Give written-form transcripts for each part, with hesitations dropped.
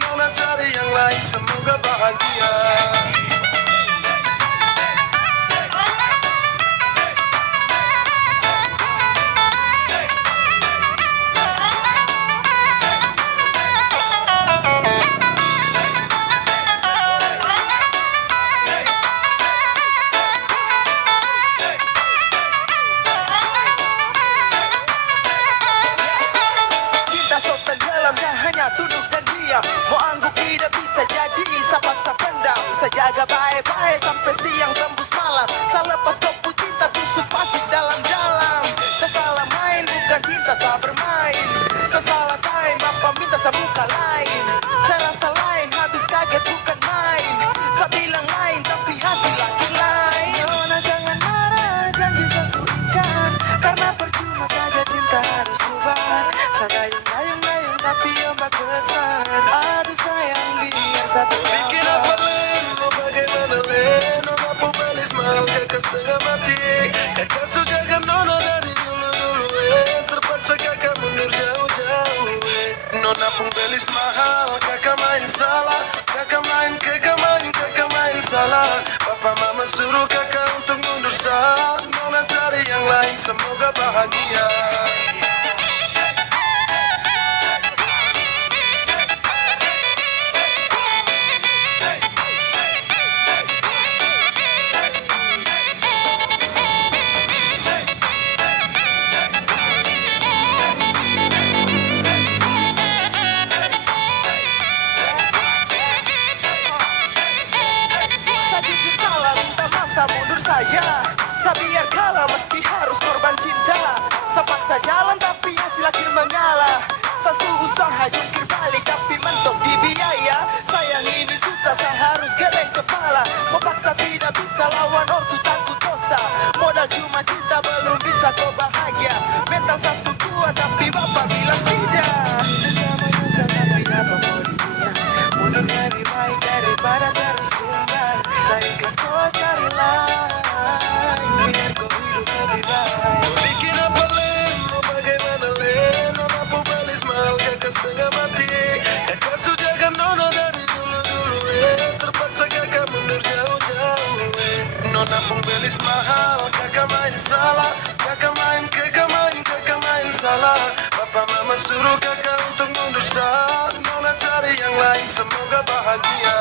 Nona cari yang lain, semoga bahagia. Tunduk dan diam, mau angguk tidak bisa jadi, paksa pendam. Sejaga baik-baik sampai siang tembus malam. Selepas kopu cinta tusuk pasti dalam-dalam. Sesalah main bukan cinta, saya bermain. Sesalah time, bapak minta saya buka lain. Saya rasa lain, habis kaget bukan main. Saya bilang lain, tapi hasil lagi lain. Nona jangan marah, janji saya sudahkan. Karena percuma saja cinta harus bubar. Saya gayung-gayung tapi ombak besar. Aduh sayang, biar satu Bikin apa Len, mau bagaimana Len? Nona pubelis mahal, kakak setengah mati. Kakak sujakan Nona dari dulu-dulu terpaksa kakak mundur jauh-jauh Nona pubelis mahal, kakak main salah. Kakak main salah. Papa mama suruh kakak untuk mundur sah. Nona cari yang lain, semoga bahagia. Saya mundur saja, saya biar kalah meski harus korban cinta. Saya paksa jalan tapi hasil akhir mengalah. Saya usaha jungkir balik tapi mentok di biaya. Sayang ini susah, saya harus geleng kepala. Mau paksa tidak bisa lawan ortu takut dosa. Modal cuma cinta belum bisa kau bahagia. Mental saya kuat tapi bapak bilang tidak. Sama susah tapi apa mau dipunya. Mundur lebih baik daripada terus tumbang. Saya ikhlas kau cari lain, biar kau hidup lebih baik. Bikin apa Len, mau bagaimana Len? Nona pubelis mahal, kakak setengah mati. Kakak sujakan Nona dari dulu-dulu terpaksa kakak mundur jauh-jauh Nona pubelis mahal, kakak main salah. Kakak main salah. Papa mama suruh kakak untuk mundur sah. Nona cari yang lain, semoga bahagia.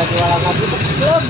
udah jualan lagi belum?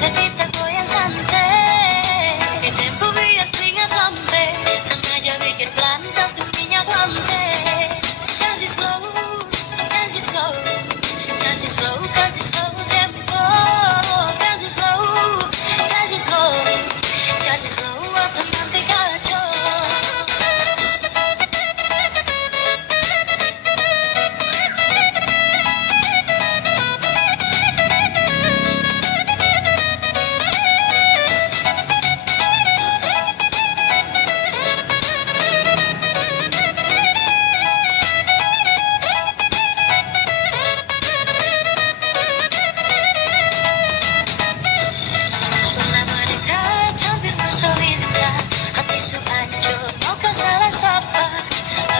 Agar kita goyang santai. Di tempo biar teringat sampai. Sengaja bikin pelan, kasih minyak lantai. Kasih slow, kasih slow, kasih slow, kasih slow tempo. Kasih slow, kasih slow, kasih slow atau nanti kacau. Sudah mendekat, hampir masuk indah. Hati su hancur, mau kau salah siapa?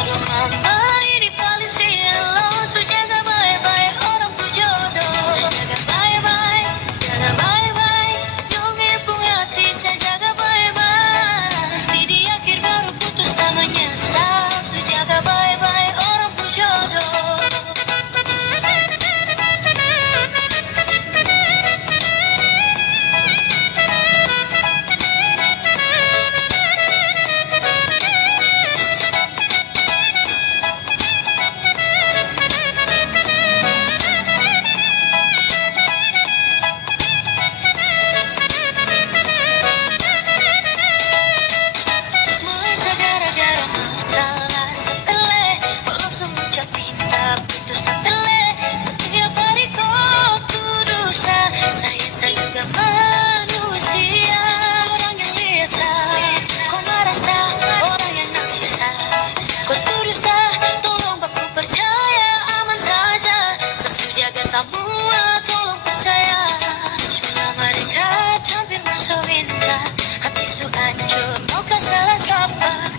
Aduh mama, ini paling sial. Su jaga baik-baik orang tu jodoh. Saya jaga baik-baik, jaga baik-baik. Jongi pun hati, saya jaga baik-baik. Di akhir baru putus sama nyesal. Su jaga baik-baik orang tu jodoh. Masa gara-gara masalah sepele, langsung ucap minta putus sepele. Setiap hari kau dosa, saya juga manusia. Orang yang lihat sah, kau merasa orang yang naksir. Kau dosa, tolong aku percaya aman saja. Saya jaga semua, tolong percaya. Sudah mendekat, hampir masuk indah. Hati su hancur, mau kau salah siapa?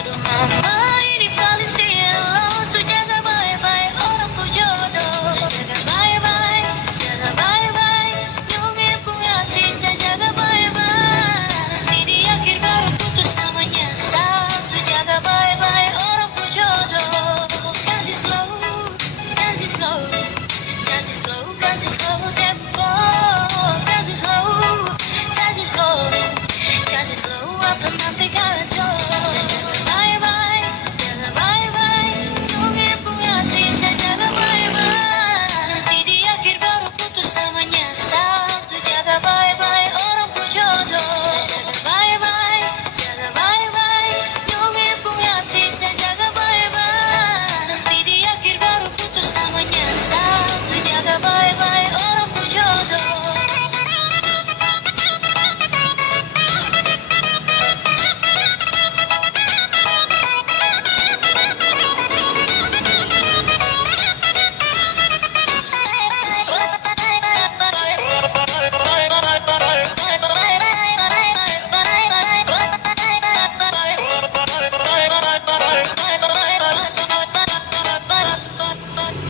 Aduh mama, ini paling sial. Su jaga baik-baik orang ku jodoh. Saya jaga baik-baik, jaga baik-baik. Jongi pun hati, saya jaga baik-baik. Di akhir baru putus sama nyesal. Su jaga baik-baik orang ku jodoh. Kasih slow, kasih slow, kasih slow, kasih slow.